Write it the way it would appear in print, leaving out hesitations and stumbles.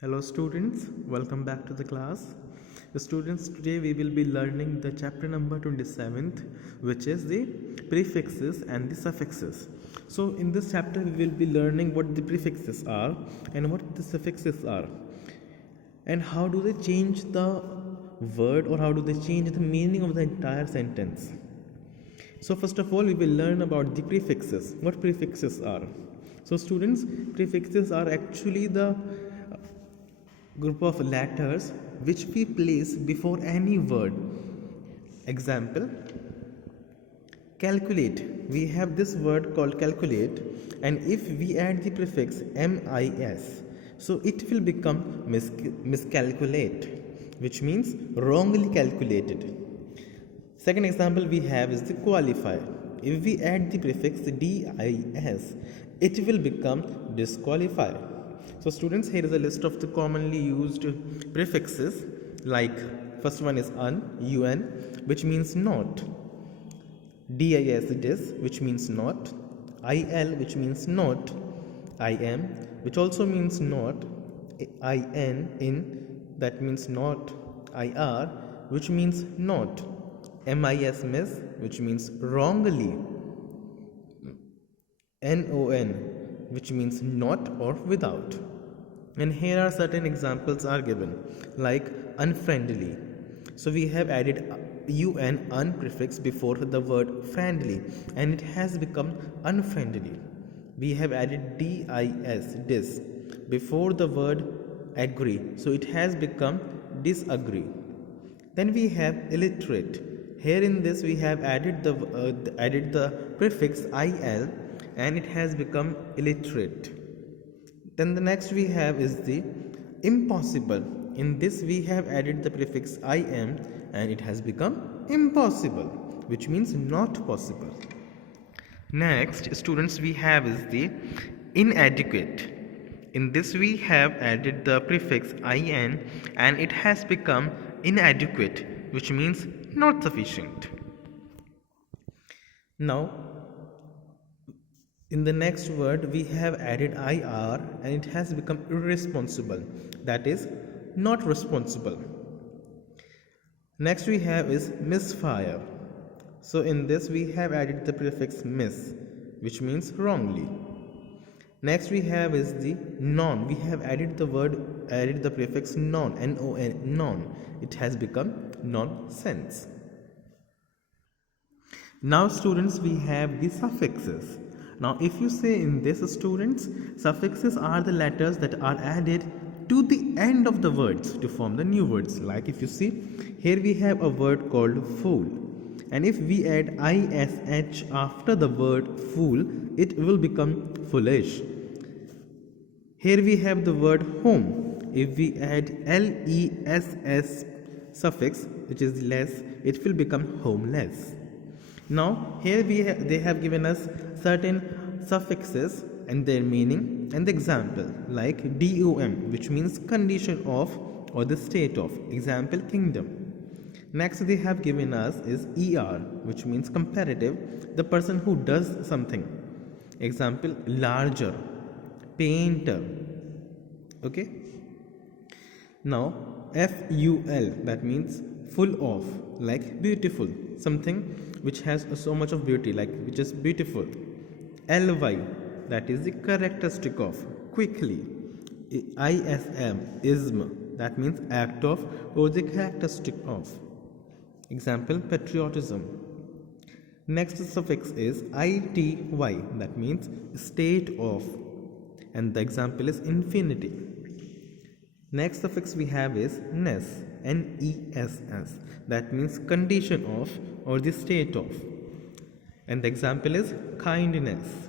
Hello students, welcome back to the class. Students, today we will be learning the chapter number 27th, which is the prefixes and the suffixes. So in this chapter we will be learning what the prefixes are and what the suffixes are, and how do they change the word, or how do they change the meaning of the entire sentence. So first of all, we will learn about the prefixes. What prefixes are? So students, prefixes are actually the group of letters which we place before any word. Example, calculate. We have this word called calculate, and if we add the prefix mis, so it will become miscalculate, which means wrongly calculated. Second example we have is the qualifier. If we add the prefix dis, it will become disqualify. So students, here is a list of the commonly used prefixes. Like first one is un, which means not; dis, which means not; il, which means not; im, which also means not; in, that means not; ir, which means not; miss, which means wrongly; non, which means not or without. And here are certain examples are given, like unfriendly. So we have added un prefix before the word friendly, and it has become unfriendly. We have added dis before the word agree, so it has become disagree. Then we have illiterate. Here in this we have added the prefix il, and it has become illiterate. Then the next we have is the impossible. In this we have added the prefix im, and it has become impossible, which means not possible. Next, students, we have is the inadequate. In this we have added the prefix in, and it has become inadequate, which means not sufficient. Now, in the next word we have added ir, and it has become irresponsible, that is not responsible. Next we have is misfire. So in this we have added the prefix mis, which means wrongly. Next we have is the non. We have added the prefix non, non. It has become nonsense. Now students, we have the suffixes. Now if you say in this, students, suffixes are the letters that are added to the end of the words to form the new words. Like if you see, here we have a word called fool, and if we add ish after the word fool, it will become foolish. Here we have the word home. If we add less suffix, which is less, it will become homeless. Now here they have given us certain suffixes and their meaning and the example, like dom, which means condition of or the state of. Example, kingdom. Next they have given us is er, which means comparative, the person who does something. Example, larger, painter. Okay. Now ful, that means full of, like beautiful, something which has so much of beauty, like which is beautiful. Ly, that is the characteristic of, quickly. Ism, that means act of or the characteristic of. Example, patriotism. Next suffix is ity, that means state of, and the example is infinity. Next suffix we have is ness, ness, that means condition of or the state of, and the example is kindness.